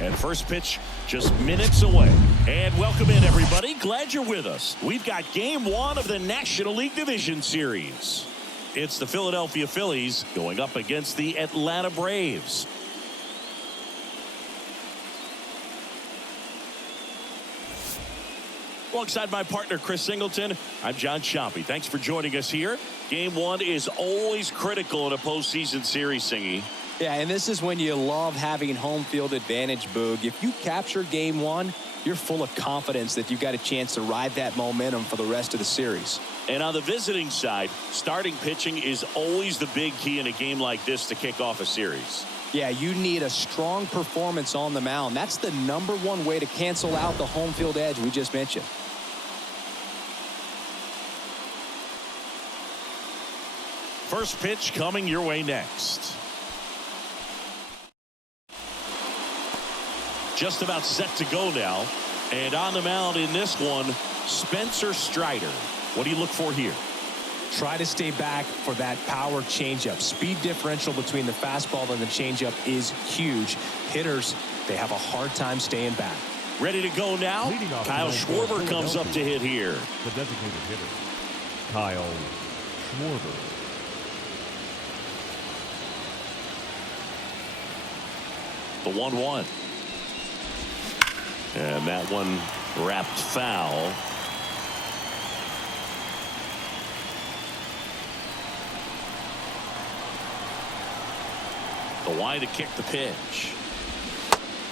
And first pitch just minutes away. And welcome in, everybody. Glad you're with us. We've got game one of the National League Division Series. It's the Philadelphia Phillies going up against the Atlanta Braves. Alongside my partner, Chris Singleton, I'm John Chompy. Thanks for joining us here. Game one is always critical in a postseason series, Singy. Yeah, and this is when you love having home field advantage, Boog. If you capture game one, you're full of confidence that you've got a chance to ride that momentum for the rest of the series. And on the visiting side, starting pitching is always the big key in a game like this to kick off a series. Yeah, you need a strong performance on the mound. That's the #1 way to cancel out the home field edge we just mentioned. First pitch coming your way next. Just about set to go now. And on the mound in this one, Spencer Strider. What do you look for here? Try to stay back for that power changeup. Speed differential between the fastball and the changeup is huge. Hitters, they have a hard time staying back. Ready to go now? Kyle Schwarber comes up to hit here. The designated hitter, Kyle Schwarber. The 1-1. And that one wrapped foul. The wide to kick the pitch.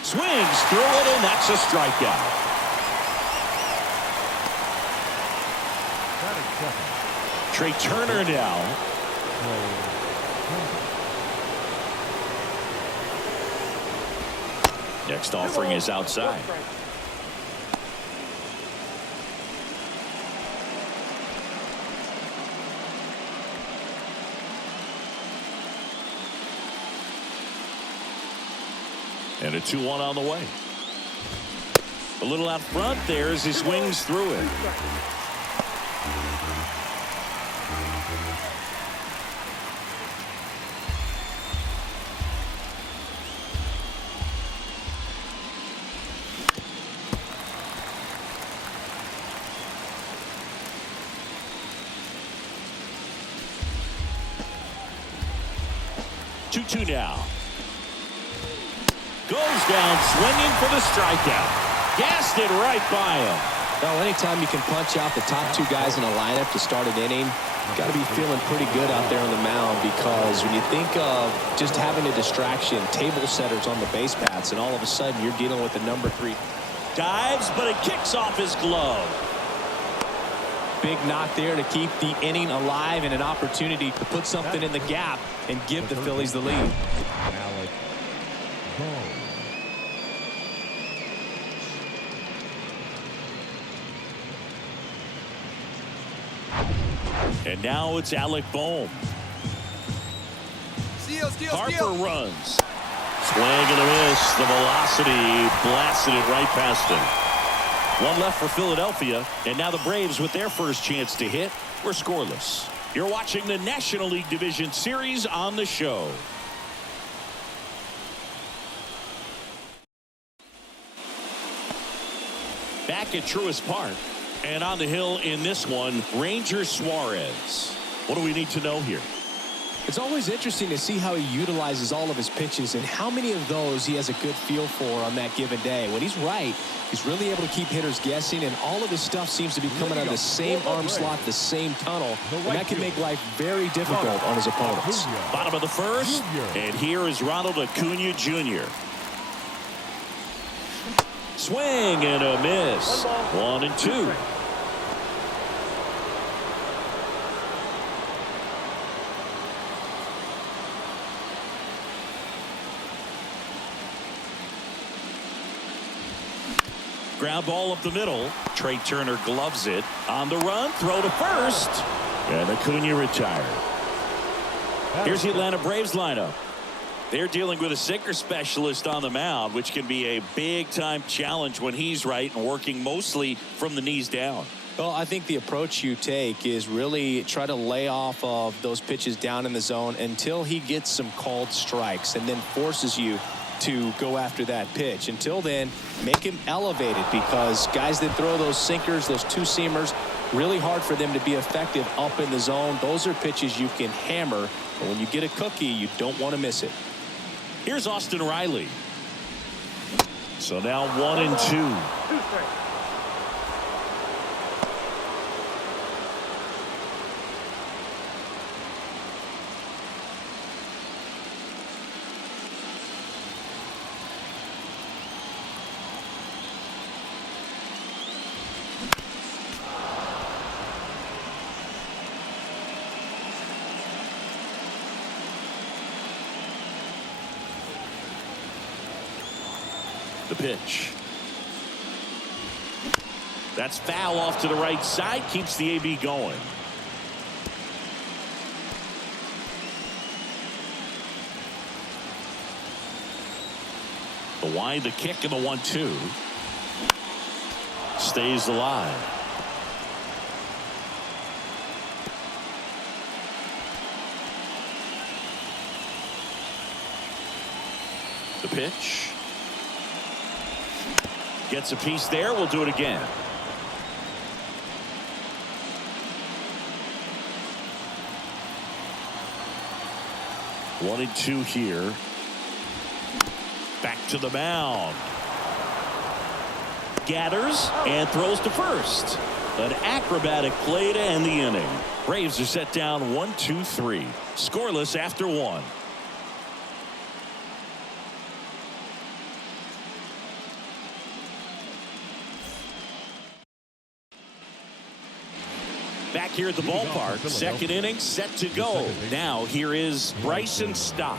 Swings through it, and that's a strikeout. Trey Turner now. Next offering is outside. And a 2-1 on the way. A little out front there as he swings through it. Two now. Goes down swinging for the strikeout. Gassed it right by him. Well, anytime you can punch out the top two guys in a lineup to start an inning, you've got to be feeling pretty good out there on the mound, because when you think of just having a distraction, table setters on the base paths, and all of a sudden you're dealing with the #3. Dives, but it kicks off his glove. Big knock there to keep the inning alive, and an opportunity to put something in the gap and give the Phillies the lead. And now it's Alec Bohm. Harper runs. Swing and a miss. The velocity blasted it right past him. One left for Philadelphia, and now the Braves with their first chance to hit. We're scoreless. You're watching the National League Division Series on the show. Back at Truist Park. And on the hill in this one, Ranger Suarez. What do we need to know here? It's always interesting to see how he utilizes all of his pitches and how many of those he has a good feel for on that given day. When he's right, he's really able to keep hitters guessing, and all of his stuff seems to be coming out of the same arm slot, the same tunnel, and that can make life very difficult on his opponents. Bottom of the first, and here is Ronald Acuna Jr. Swing and a miss. 1-2. Ground ball up the middle. Trey Turner gloves it. On the run, throw to first. And Acuna retired. Here's the Atlanta Braves lineup. They're dealing with a sinker specialist on the mound, which can be a big-time challenge when he's right and working mostly from the knees down. Well, I think the approach you take is really try to lay off of those pitches down in the zone until he gets some called strikes, and then forces you to go after that pitch. Until then, make him elevated, because guys that throw those sinkers, those two-seamers, really hard for them to be effective up in the zone. Those are pitches you can hammer, but when you get a cookie, you don't want to miss it. Here's Austin Riley. So now 1-2. The pitch. That's foul off to the right side. Keeps the AB going. The wind, the kick, and the 1-2. Stays alive. The pitch. Gets a piece there. We'll do it again. One and two here. Back to the mound. Gathers and throws to first. An acrobatic play to end the inning. Braves are set down 1-2-3. Scoreless after one. Back here at the ballpark, second inning set to go. Now here is Bryson Stott.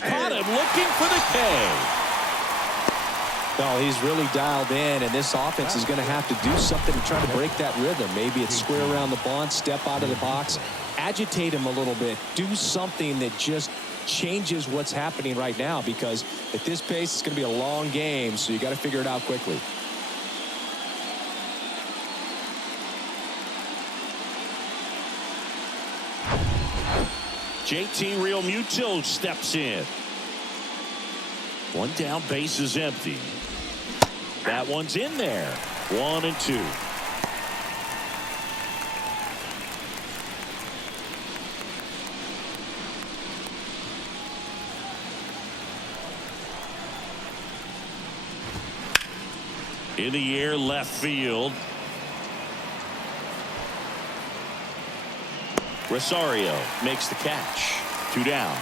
Caught him looking for the K. No, he's really dialed in, and this offense is going to have to do something to try to break that rhythm. Maybe it's square around the bunt, step out of the box, agitate him a little bit, do something that just changes what's happening right now, because at this pace, it's going to be a long game, so you got to figure it out quickly. JT Realmuto steps in. One down, base is empty. That one's in there. 1-2. In the air, left field. Rosario makes the catch. 2 down.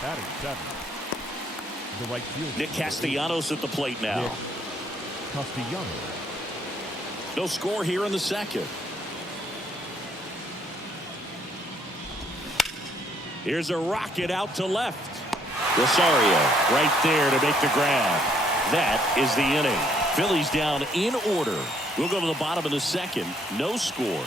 Batting seven. The right fielder. Nick Castellanos at the plate now. Nick Castellanos. No score here in the second. Here's a rocket out to left. Rosario right there to make the grab. That is the inning. Phillies down in order. We'll go to the bottom of the second. No score.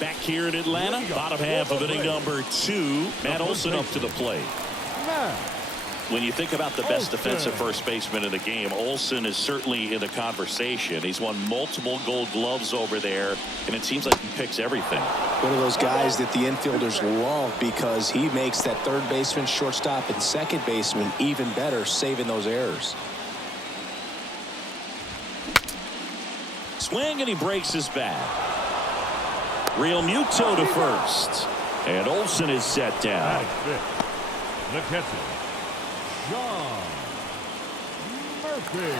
Back here in Atlanta, bottom half of inning number 2. Matt Olson up to the plate. When you think about the best defensive first baseman in the game, Olson is certainly in the conversation. He's won multiple Gold Gloves over there, and it seems like he picks everything. One of those guys that the infielders love, because he makes that third baseman, shortstop, and second baseman even better, saving those errors. Swing, and he breaks his bat. Realmuto to first. And Olson is set down. The catcher, John Murphy.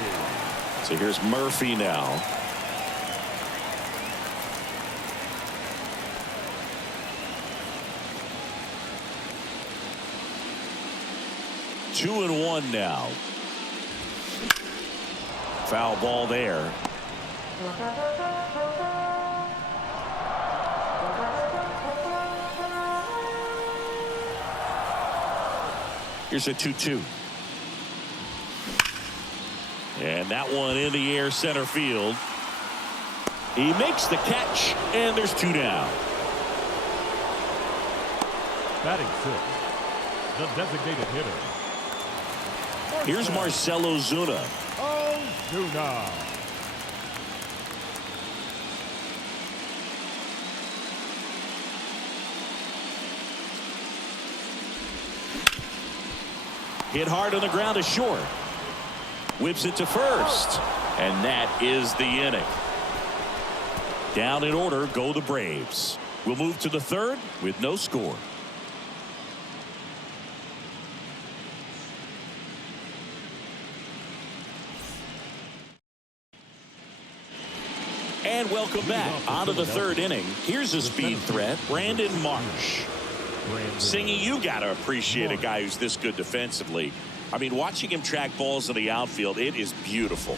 So here's Murphy now. Two and one now. Foul ball there. Here's a 2-2. And that one in the air center field. He makes the catch, and there's 2 down. Batting 6, the designated hitter. Here's Marcell Ozuna. Ozuna. Hit hard on the ground to short. Whips it to first. And that is the inning. Down in order go the Braves. We'll move to the 3rd with no score. And welcome back onto the 3rd inning. Here's a speed threat, Brandon Marsh. Singy, you got to appreciate a guy who's this good defensively. I mean, watching him track balls in the outfield, it is beautiful.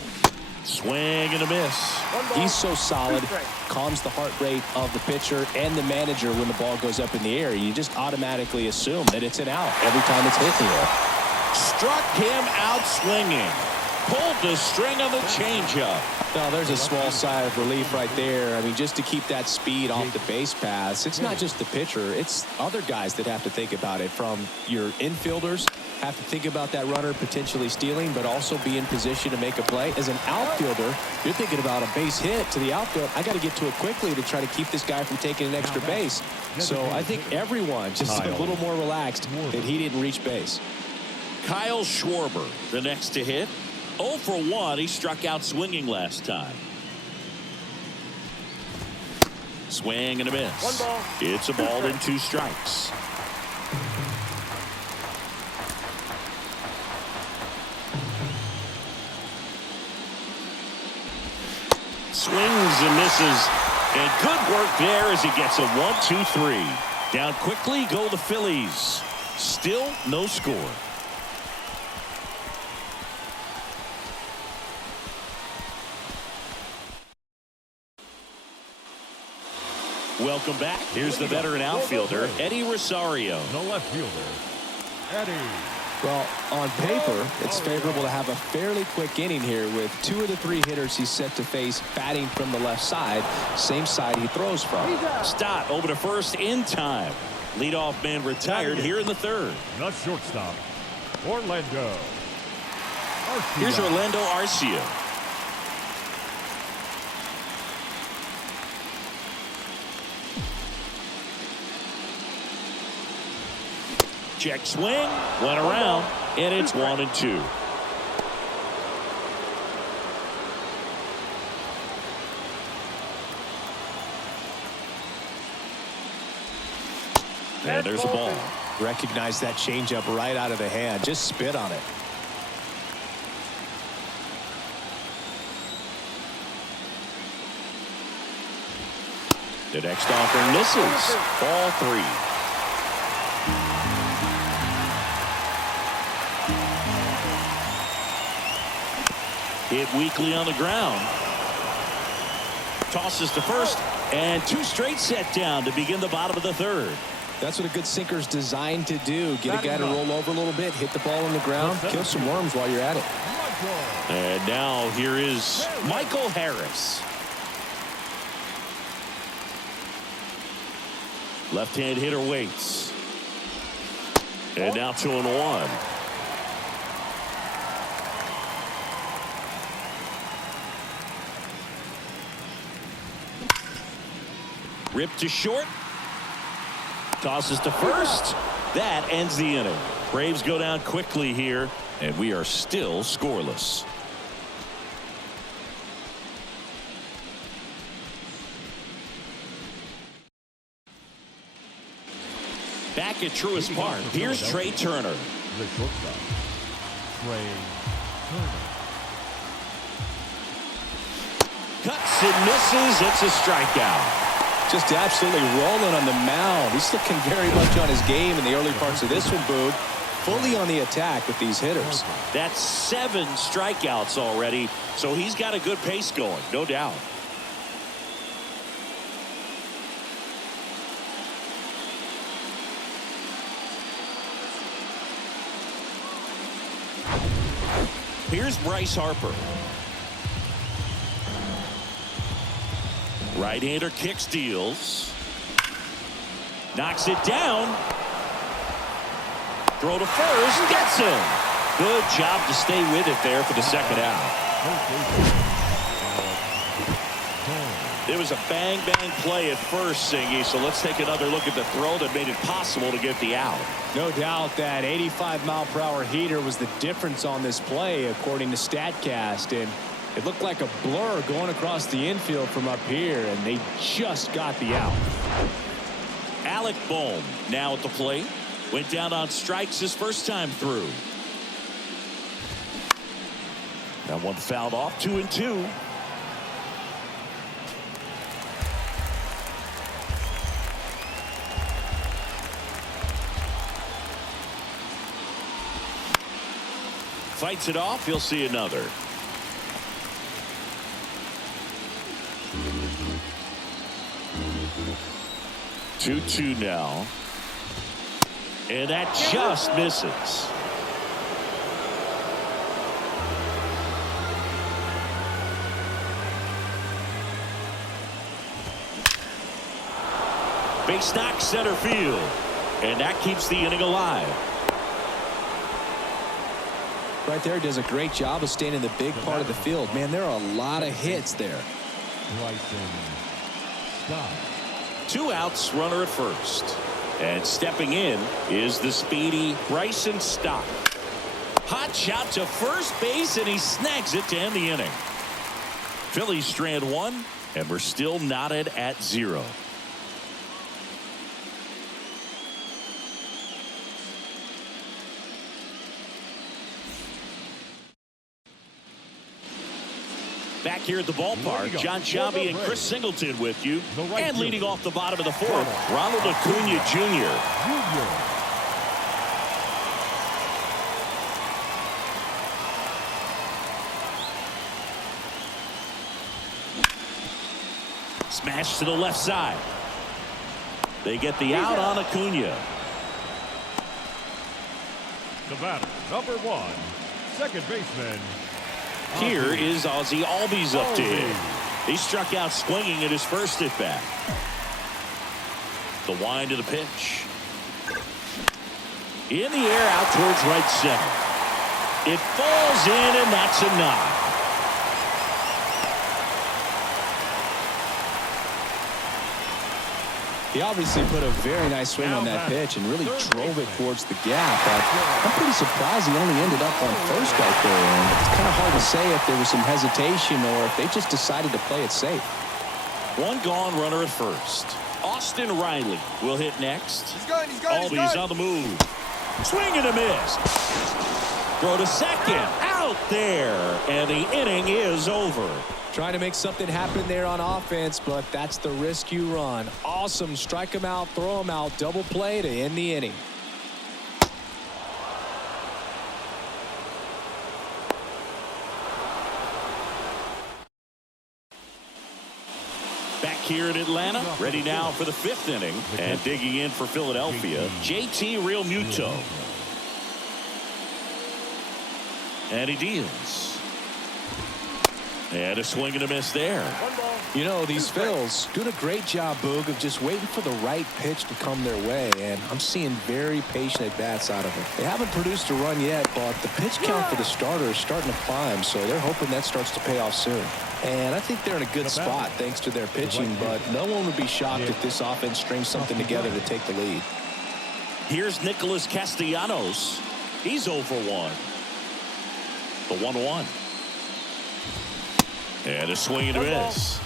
Swing and a miss. He's so solid, calms the heart rate of the pitcher and the manager when the ball goes up in the air. You just automatically assume that it's an out every time it's hit in the air. Struck him out swinging. Pulled the string on the changeup. Now, there's a small sigh of relief right there. I mean, just to keep that speed off the base paths, it's not just the pitcher. It's other guys that have to think about it. From your infielders, have to think about that runner potentially stealing, but also be in position to make a play. As an outfielder, you're thinking about a base hit to the outfield. I got to get to it quickly to try to keep this guy from taking an extra base. So I think everyone just a little more relaxed that he didn't reach base. Kyle Schwarber, the next to hit. 0 for 1. He struck out swinging last time. Swing and a miss. 1 ball. It's a ball and 2 strikes. Swings and misses. And good work there as he gets a 1-2-3. Down quickly go the Phillies. Still no score. Welcome back. Here's the veteran outfielder, Eddie Rosario. The left fielder, Eddie. Well, on paper, it's favorable to have a fairly quick inning here with 2 of the 3 hitters he's set to face batting from the left side, same side he throws from. Stott over to first in time. Leadoff man retired here in the 3rd. The shortstop, Orlando. Here's Orlando Arcia. Check swing, went around, and it's 1-2. And there's a ball. Recognize that changeup right out of the hand. Just spit on it. The next offering misses. Ball 3. Hit weakly on the ground. Tosses to first, and 2 straight set down to begin the bottom of the 3rd. That's what a good sinker's designed to do. Get a guy to roll over a little bit, hit the ball on the ground, kill some worms while you're at it. And now here is Michael Harris. Left-hand hitter waits. And now 2-1. Ripped to short. Tosses to first. That ends the inning. Braves go down quickly here, and we are still scoreless. Back at Truist Park, here's Trey Turner. The shortstop, Trey Turner. Cuts and misses. It's a strikeout. Just absolutely rolling on the mound. He's looking very much on his game in the early parts of this one, Boog. Fully on the attack with these hitters. That's 7 strikeouts already, so he's got a good pace going, no doubt. Here's Bryce Harper. Right-hander kicks, deals. Knocks it down. Throw to first. Gets him. Good job to stay with it there for the second out. It was a bang-bang play at first, Singy, so let's take another look at the throw that made it possible to get the out. No doubt that 85-mile-per-hour heater was the difference on this play, according to StatCast. And it looked like a blur going across the infield from up here, and they just got the out. Alec Bohm now at the plate. Went down on strikes his first time through. That one fouled off, 2-2. Fights it off. He'll see another. Two now. And that just misses. Base knock center field. And that keeps the inning alive. Right there, does a great job of staying in the big part of the field. Man, there are a lot of hits there. Stop. 2 outs, runner at first. And stepping in is the speedy Bryson Stott. Hot shot to first base, and he snags it to end the inning. Phillies strand 1, and we're still knotted at 0. Back here at the ballpark, John Sciambi and Chris Singleton with you. And leading off the bottom of the 4th, Ronald Acuna Jr. Smash to the left side. They get the out on Acuna. The batter, number 1, second baseman. Here is Ozzie Albies up to him. He struck out swinging at his first at bat. The wind of the pitch. In the air out towards right center. It falls in, and that's a knock. He obviously put a very nice swing on that pitch and really drove it towards the gap. But I'm pretty surprised he only ended up on first right there. And it's kind of hard to say if there was some hesitation or if they just decided to play it safe. 1 gone, runner at first. Austin Riley will hit next. He's Albies on the move. Swing and a miss. Throw to second. Out there. And the inning is over. Trying to make something happen there on offense, but that's the risk you run. Awesome. Strike him out, throw him out, double play to end the inning. Back here in Atlanta, ready now for the 5th inning. And digging in for Philadelphia, JT Realmuto. And he deals. And a swing and a miss there. You know, these Phils doing a great job, Boog, of just waiting for the right pitch to come their way. And I'm seeing very patient at-bats out of them. They haven't produced a run yet, but the pitch count for the starter is starting to climb, so they're hoping that starts to pay off soon. And I think they're in a good spot thanks to their pitching, but no one would be shocked if this offense strings something together to take the lead. Here's Nicholas Castellanos. He's 0 for 1. The 1-1. And a swing and a miss.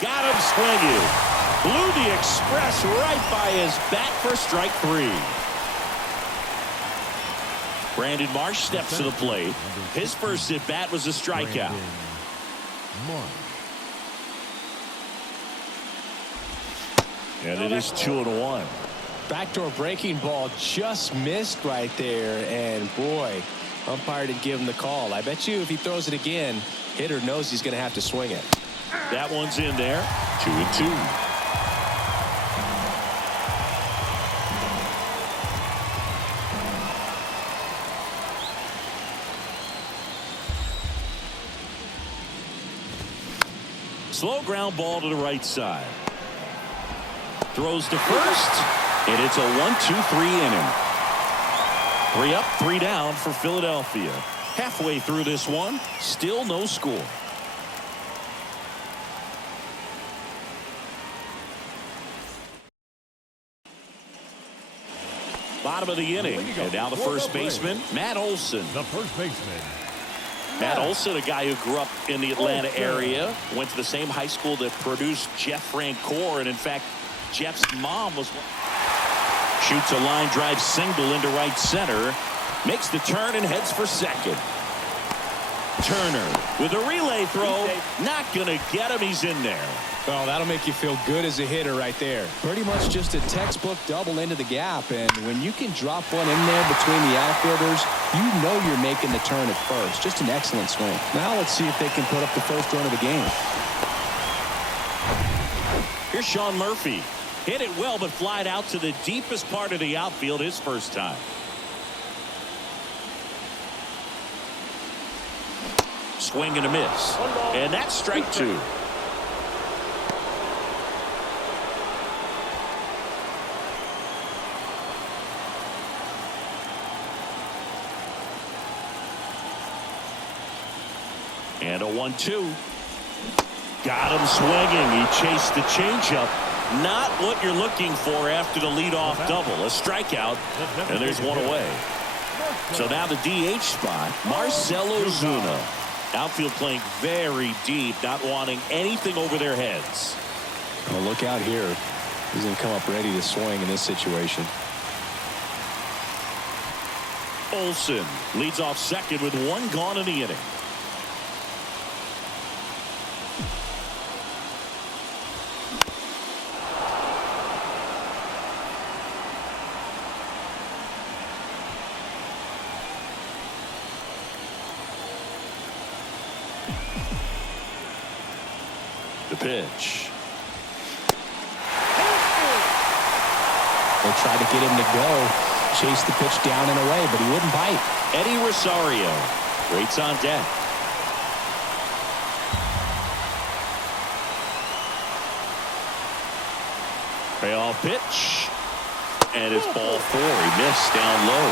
Got him swinging. Blew the express right by his bat for strike 3. Brandon Marsh steps to the plate. His first at bat was a strikeout. And it is 2-1. Backdoor breaking ball just missed right there, and boy, umpire didn't give him the call. I bet you if he throws it again, hitter knows he's going to have to swing it. That one's in there. 2-2. Slow ground ball to the right side. Throws to first, and it's a 1-2-3 inning. 3 up, 3 down for Philadelphia. Halfway through this one, still no score. Bottom of the inning, and now the first baseman, Matt Olson. The first baseman. Matt Olson, a guy who grew up in the Atlanta area, went to the same high school that produced Jeff Francoeur, and in fact, Jeff's mom was. Shoots a line drive single into right center, makes the turn and heads for second. Turner with a relay throw, not gonna get him. He's in there. Well, that'll make you feel good as a hitter right there. Pretty much just a textbook double into the gap, and when you can drop one in there between the outfielders, you know you're making the turn at first. Just an excellent swing. Now let's see if they can put up the first run of the game. Here's Sean Murphy. Hit it well, but flied out to the deepest part of the outfield his first time. Swing and a miss. And that's strike 2. And a 1-2. Got him swinging. He chased the changeup. Not what you're looking for after the leadoff double. A strikeout, and there's one away. So now the DH spot, Marcell Ozuna. Outfield playing very deep, not wanting anything over their heads. Well, look out here. He's going to come up ready to swing in this situation. Olson leads off second with 1 gone in the inning. The pitch. They tried to get him to go. Chase the pitch down and away, but he wouldn't bite. Eddie Rosario waits on deck. Payoff pitch. And it's ball 4. He missed down low.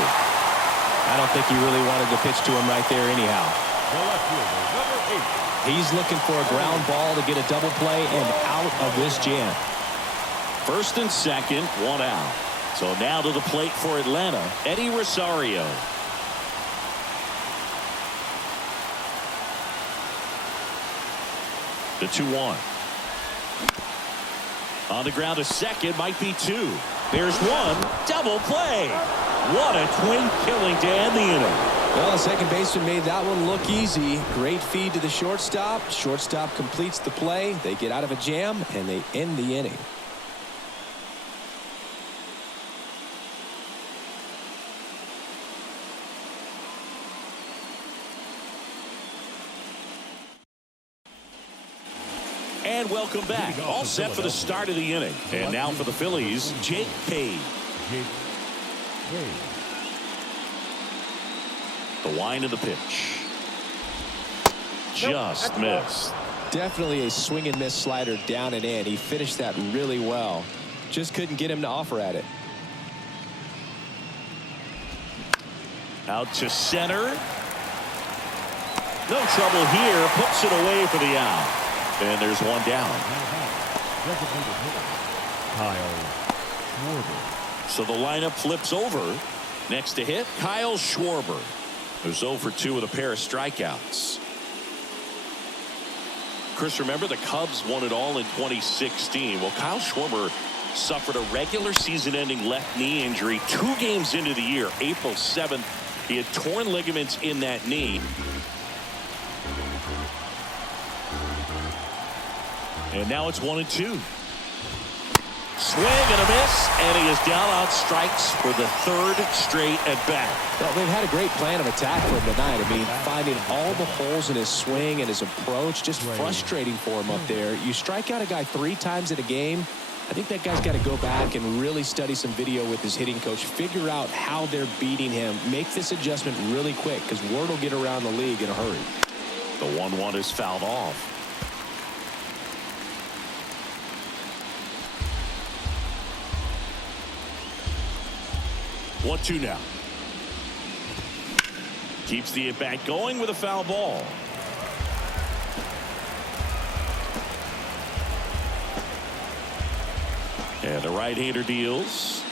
I don't think he really wanted to pitch to him right there anyhow. The left fielder, number 8. He's looking for a ground ball to get a double play and out of this jam. First and second, 1 out. So now to the plate for Atlanta, Eddie Rosario. The 2-1. On the ground to second, might be 2. There's 1. Double play. What a twin killing to end the inning. Well, the second baseman made that one look easy. Great feed to the shortstop. Shortstop completes the play. They get out of a jam, and they end the inning. And welcome back. All set for the start of the inning. And now for the Phillies, Jake Page. The wind of the pitch. Just missed. Definitely a swing and miss slider down and in. He finished that really well. Just couldn't get him to offer at it. Out to center. No trouble here. Puts it away for the out. And there's 1 down. Kyle Schwarber. So the lineup flips over. Next to hit, Kyle Schwarber, who's 0 for 2 with a pair of strikeouts. Chris, remember the Cubs won it all in 2016. Well, Kyle Schwarber suffered a regular season-ending left knee injury 2 games into the year. April 7th, he had torn ligaments in that knee. And now it's 1-2. Swing and a miss, and he is down on strikes for the 3rd straight at bat. Well, they've had a great plan of attack for him tonight. I mean, finding all the holes in his swing and his approach, just frustrating for him up there. You strike out a guy 3 times in a game, I think that guy's got to go back and really study some video with his hitting coach, figure out how they're beating him, make this adjustment really quick, because word will get around the league in a hurry. The 1-1 is fouled off. 1-2 now. Keeps the at-bat going with a foul ball. And the right-hander deals.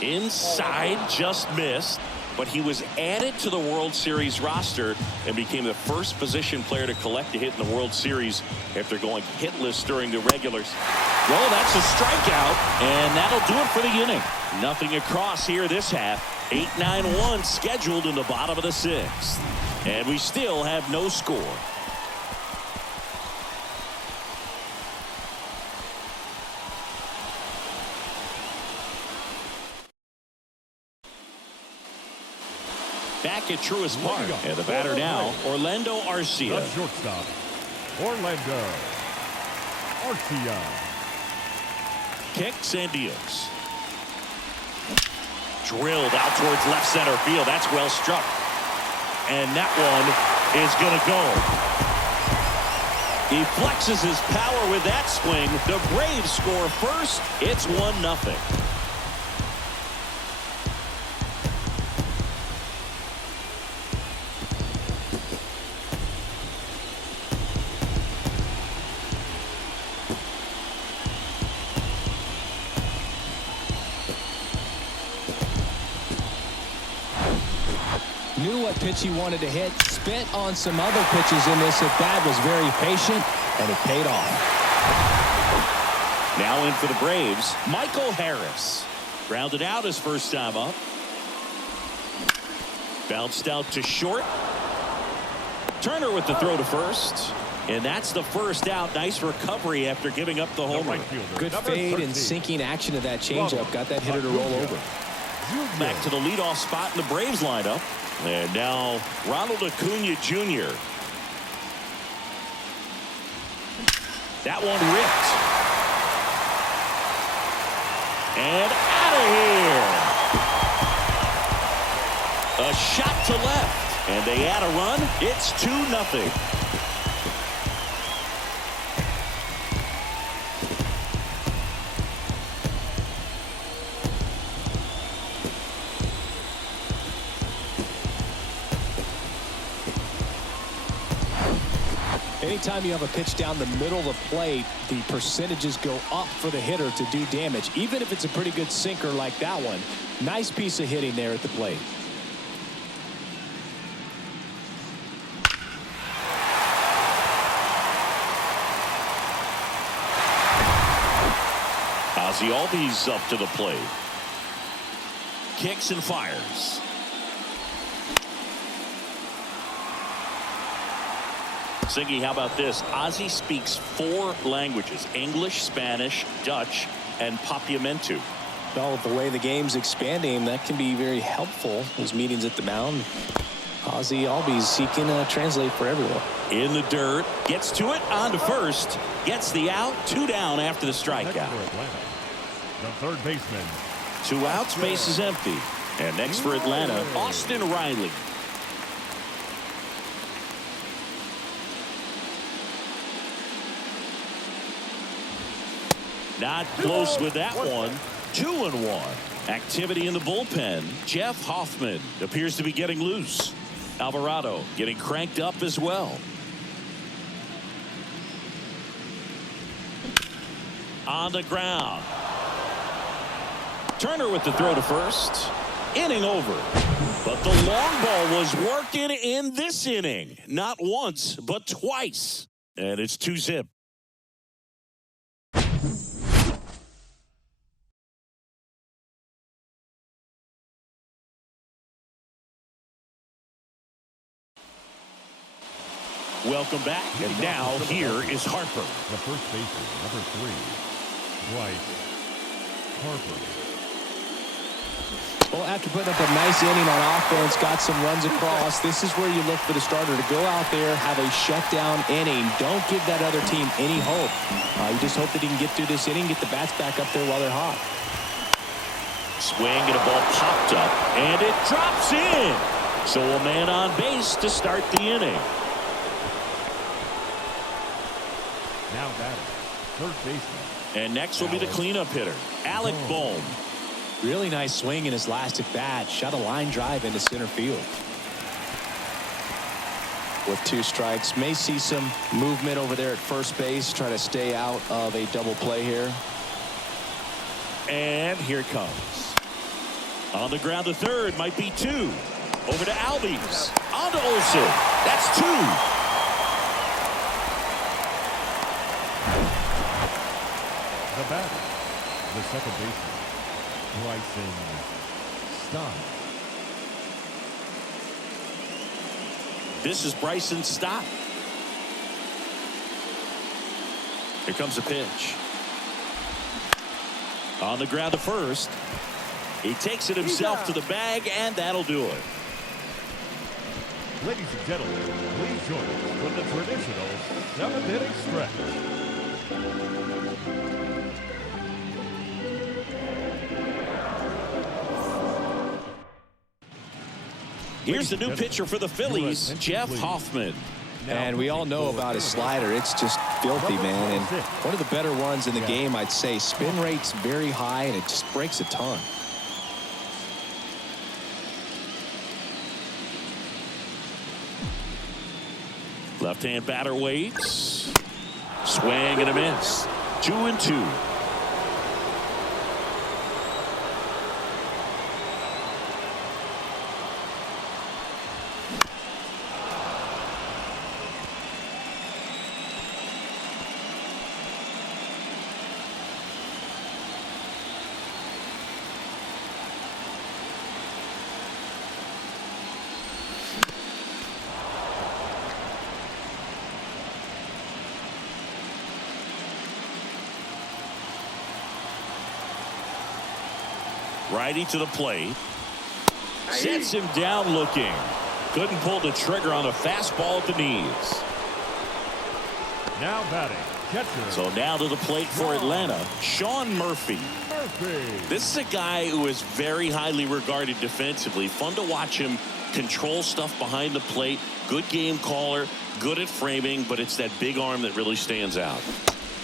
Inside, just missed. But he was added to the World Series roster and became the first position player to collect a hit in the World Series after going hitless during the regulars. Well, that's a strikeout, and that'll do it for the inning. Nothing across here this half. 8-9-1 scheduled in the bottom of the sixth. And we still have no score. Back at Truist Park. And the batter now, Orlando Arcia. The shortstop, Orlando Arcia. Kicks and deals. Drilled out towards left center field. That's well struck. And that one is going to go. He flexes his power with that swing. The Braves score first. It's 1-0. Knew what pitch he wanted to hit. Spent on some other pitches in this at bat. Was very patient, and it paid off. Now in for the Braves, Michael Harris. Grounded out his first time up. Bounced out to short. Turner with the throw to first. And that's the first out. Nice recovery after giving up the homer. Good fade and sinking action of that changeup. Got that hitter to roll over. Back to the leadoff spot in the Braves lineup. And now Ronald Acuna Jr. That one ripped. And out of here. A shot to left. And they add a run. It's 2-0. Anytime you have a pitch down the middle of the plate, the percentages go up for the hitter to do damage, even if it's a pretty good sinker like that one. Nice piece of hitting there at the plate. Ozzie Albies up to the plate. Kicks and fires. Ziggy, how about this? Ozzie speaks 4 languages: English, Spanish, Dutch, and Papiamentu. Well, with the way the game's expanding, that can be very helpful. Those meetings at the mound. Ozzie Albies, he can translate for everyone. In the dirt, gets to it, on to first, gets the out, 2 down after the strikeout. The third baseman. 2 outs, base is empty. And next for Atlanta, Austin Riley. Not close with that one. 2-1. Activity in the bullpen. Jeff Hoffman appears to be getting loose. Alvarado getting cranked up as well. On the ground. Turner with the throw to first. Inning over. But the long ball was working in this inning. Not once, but twice. And it's 2-0. Welcome back, and now here is Harper. The first baseman, number 3, Bryce Harper. Well, after putting up a nice inning on offense, got some runs across, this is where you look for the starter to go out there, have a shutdown inning. Don't give that other team any hope. You just hope that he can get through this inning, get the bats back up there while they're hot. Swing and a ball popped up, and it drops in. So a man on base to start the inning. Now batting, third baseman. And next will be the cleanup hitter, Alec Bohm. Really nice swing in his last at bat. Shot a line drive into center field. With 2 strikes, may see some movement over there at first base. Try to stay out of a double play here. And here it comes. On the ground to third, might be 2. Over to Albies. On to Olsen. That's 2. The batter, the second baseman, Bryson Stott. This is Bryson Stott. Here comes a pitch. On the ground to first. He takes it himself to the bag, and that'll do it. Ladies and gentlemen, please join us for the traditional 7th-inning stretch. Here's the new pitcher for the Phillies, Jeff Hoffman. And we all know about his slider. It's just filthy, man. And one of the better ones in the game, I'd say. Spin rate's very high, and it just breaks a ton. Left-hand batter waits. Swing and a miss. 2-2. Righty to the plate. Sets him down looking. Couldn't pull the trigger on a fastball at the knees. Now batting, catcher. So now to the plate for Atlanta, Sean Murphy. This is a guy who is very highly regarded defensively. Fun to watch him control stuff behind the plate. Good game caller, good at framing, but it's that big arm that really stands out.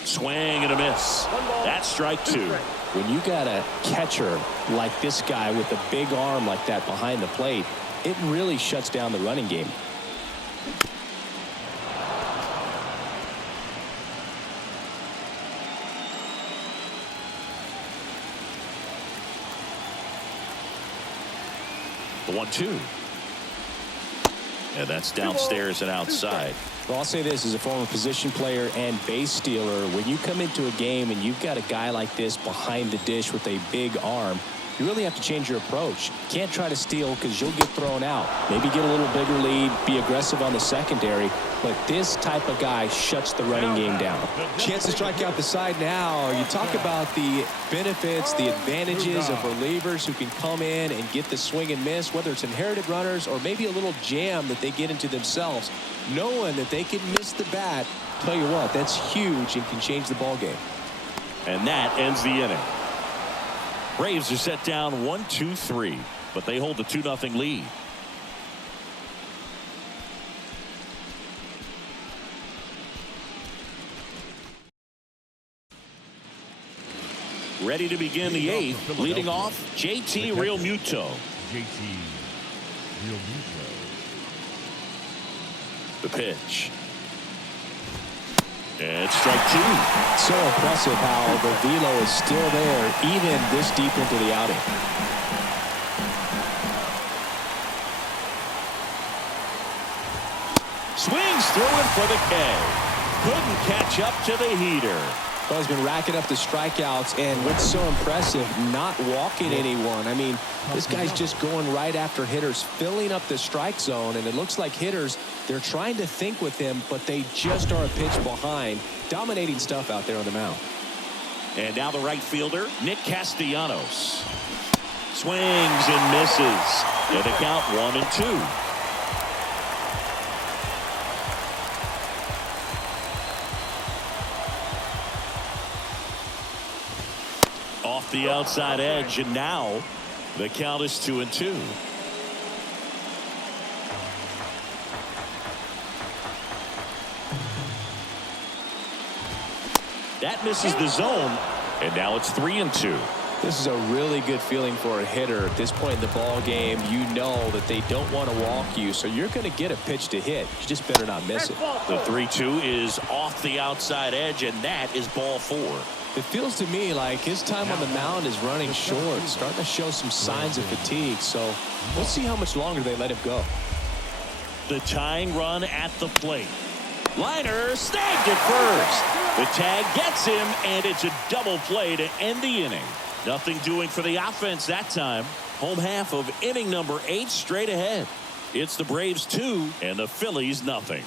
Swing and a miss. That's strike 2. When you got a catcher like this guy with a big arm like that behind the plate, it really shuts down the running game. The 1-2. And that's downstairs and outside. Well, I'll say this as a former position player and base stealer. When you come into a game and you've got a guy like this behind the dish with a big arm, you really have to change your approach. Can't try to steal because you'll get thrown out. Maybe get a little bigger lead, be aggressive on the secondary. But this type of guy shuts the running game down. Chance to strike out the side now. You talk about the benefits, the advantages of relievers who can come in and get the swing and miss, whether it's inherited runners or maybe a little jam that they get into themselves. Knowing that they can miss the bat, tell you what, that's huge and can change the ball game. And that ends the inning. Braves are set down 1-2-3, but they hold the 2-0 lead. Ready to begin the 8th. Leading off, JT Realmuto. JT Realmuto. The pitch. And strike 2. So impressive how the velo is still there even this deep into the outing. Swings through it for the K. Couldn't catch up to the heater. Well, he's been racking up the strikeouts, and what's so impressive, not walking anyone. I mean, this guy's just going right after hitters, filling up the strike zone, and it looks like hitters, they're trying to think with him, but they just are a pitch behind. Dominating stuff out there on the mound. And now the right fielder, Nick Castellanos. Swings and misses. And the count 1-2. Off the outside edge, and now the count is 2-2. That misses the zone, and now it's 3-2. This is a really good feeling for a hitter. At this point in the ball game, you know that they don't want to walk you, so you're going to get a pitch to hit. You just better not miss it. The 3-2 is off the outside edge, and that is ball 4. It feels to me like his time on the mound is running short, starting to show some signs of fatigue, so we'll see how much longer they let him go. The tying run at the plate. Liner snagged at first. The tag gets him, and it's a double play to end the inning. Nothing doing for the offense that time. Home half of inning number 8 straight ahead. It's the Braves 2 and the Phillies nothing.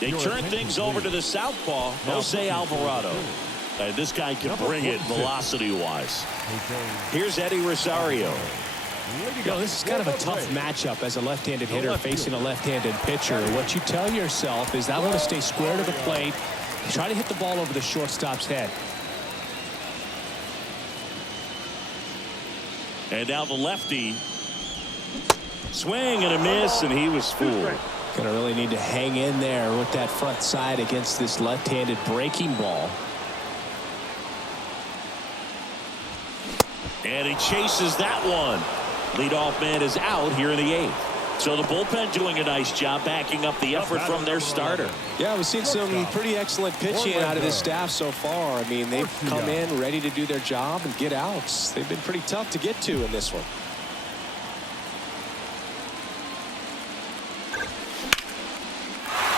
They turn things over to the southpaw, Jose Alvarado. And this guy can bring it velocity-wise. Here's Eddie Rosario. You know, this is kind of a tough matchup as a left-handed hitter facing a left-handed pitcher. What you tell yourself is I want to stay square to the plate, try to hit the ball over the shortstop's head. And now the lefty. Swing and a miss, and he was fooled. Gonna really need to hang in there with that front side against this left-handed breaking ball. And he chases that one. Leadoff man is out here in the 8th. So the bullpen doing a nice job backing up the effort from their starter. Yeah, we've seen some pretty excellent pitching out of this staff so far. I mean, they've come in ready to do their job and get outs. They've been pretty tough to get to in this one.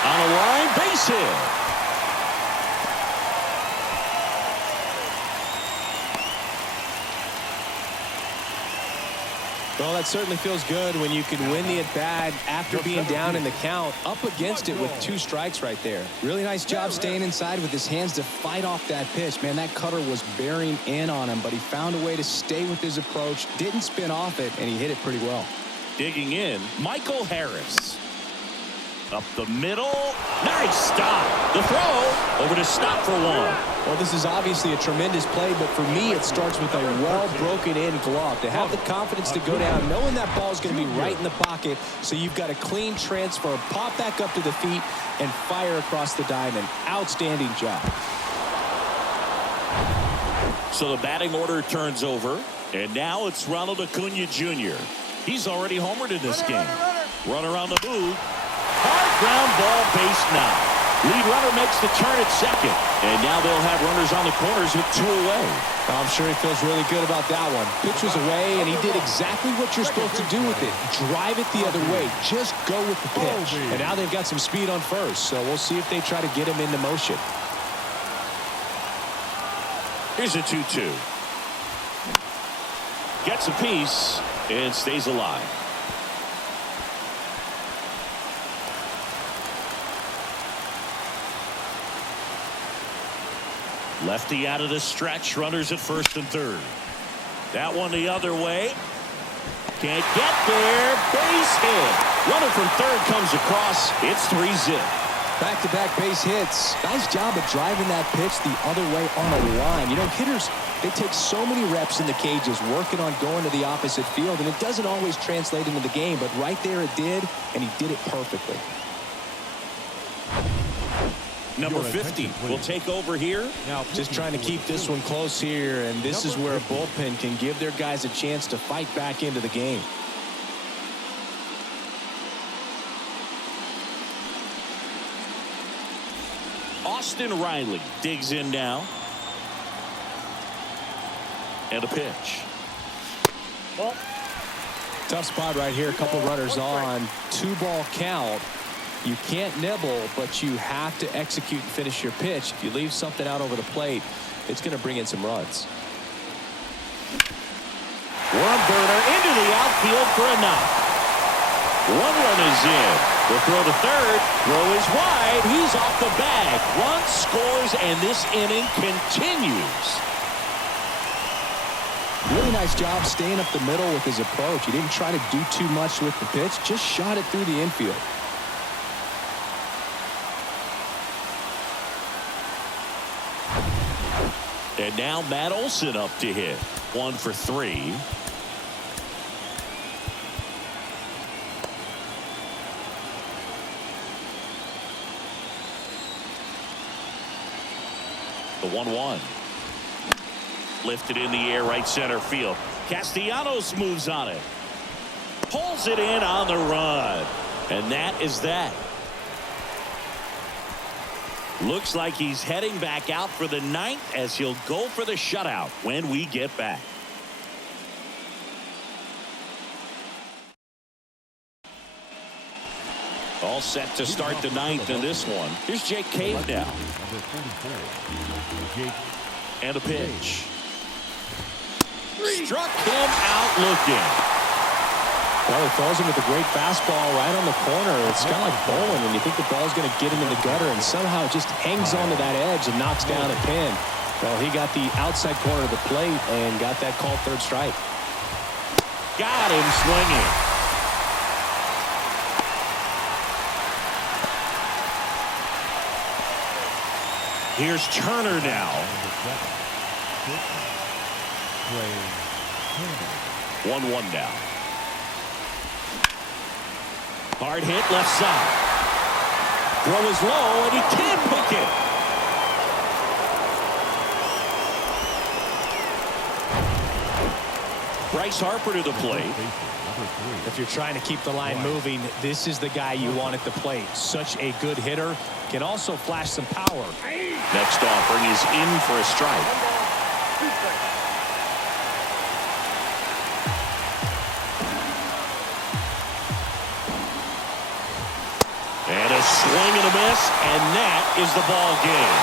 On a line, base hit. Well, that certainly feels good when you can win the at-bat after being down in the count, up against it with 2 strikes right there. Really nice job staying inside with his hands to fight off that pitch. Man, that cutter was bearing in on him, but he found a way to stay with his approach, didn't spin off it, and he hit it pretty well. Digging in, Michael Harris. Up the middle. Nice stop. The throw over to stop for 1. Well, this is obviously a tremendous play, but for me, it starts with a well-broken-in glove. To have the confidence to go down, knowing that ball is going to be right in the pocket, so you've got a clean transfer, pop back up to the feet, and fire across the diamond. Outstanding job. So the batting order turns over, and now it's Ronald Acuna Jr. He's already homered in this game. Runner on the move. Hard ground ball, base now. Lead runner makes the turn at second. And now they'll have runners on the corners with 2 away. I'm sure he feels really good about that one. Pitch was away, and he did exactly what you're supposed to do with it. Drive it the other way. Just go with the pitch. And now they've got some speed on first, so we'll see if they try to get him into motion. Here's a 2-2. Gets a piece and stays alive. Lefty out of the stretch. Runners at first and third. That one the other way. Can't get there. Base hit. Runner from third comes across. It's 3-zip. Back-to-back base hits. Nice job of driving that pitch the other way on a line. You know, hitters, they take so many reps in the cages working on going to the opposite field, and it doesn't always translate into the game, but right there it did, and he did it perfectly. Number 50 will take over here. Now, just trying to keep this one close here, and this is where a bullpen can give their guys a chance to fight back into the game. Austin Riley digs in now. And a pitch. Tough spot right here. A couple runners on. 2-ball count. You can't nibble, but you have to execute and finish your pitch. If you leave something out over the plate, it's going to bring in some runs. One burner into the outfield for a knock. 1 run is in. The throw to third. Throw is wide. He's off the bag. Run scores, and this inning continues. Really nice job staying up the middle with his approach. He didn't try to do too much with the pitch. Just shot it through the infield. And now Matt Olson up to hit. 1 for 3. The 1-1. Lifted in the air, right center field. Castellanos moves on it. Pulls it in on the run. And that is that. Looks like he's heading back out for the ninth as he'll go for the shutout when we get back. All set to start the ninth in this one. Here's Jake Cave now. And a pitch. Struck him out looking. Well, he throws him with a great fastball right on the corner. It's kind of like bowling when you think the ball's going to get him in the gutter, and somehow it just hangs onto that edge and knocks down a pin. Well, he got the outside corner of the plate and got that called third strike. Got him swinging. Here's Turner now. 1-1 now. Hard hit left side. Throw is low and he can't pick it. Bryce Harper to the plate. If you're trying to keep the line moving, this is the guy you want at the plate. Such a good hitter. Can also flash some power. Next offering is in for a strike. And a swing and a miss, and that is the ball game.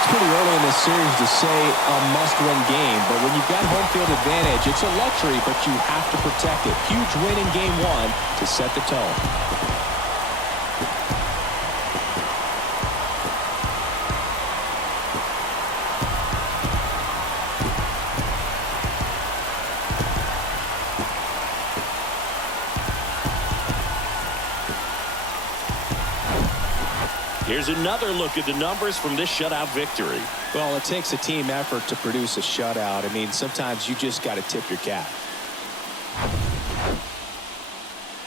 It's pretty early in this series to say a must-win game, but when you've got home field advantage, it's a luxury, but you have to protect it. Huge win in game one to set the tone. Here's another look at the numbers from this shutout victory. Well, it takes a team effort to produce a shutout. I mean, sometimes you just got to tip your cap.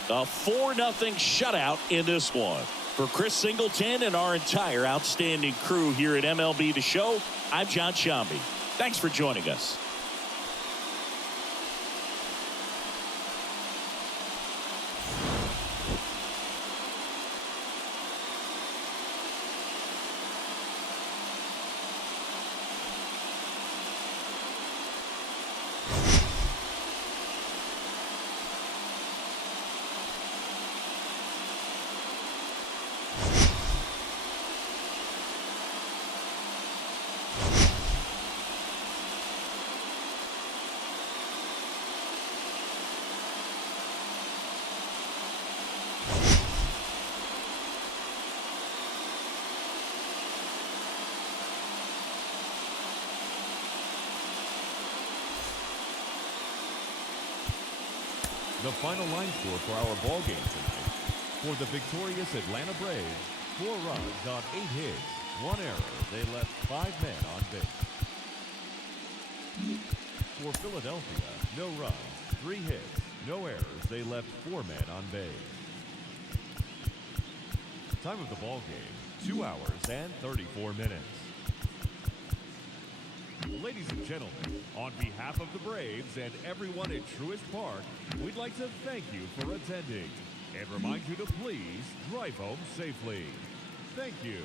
A 4-0 shutout in this one. For Chris Singleton and our entire outstanding crew here at MLB The Show, I'm John Shambi. Thanks for joining us. The final line score for our ball game tonight. For the victorious Atlanta Braves, 4 runs on 8 hits, 1 error. They left 5 men on base. For Philadelphia, no runs, 3 hits, no errors. They left 4 men on base. Time of the ball game, 2 hours and 34 minutes. Ladies and gentlemen, on behalf of the Braves and everyone at Truist Park, we'd like to thank you for attending and remind you to please drive home safely. Thank you.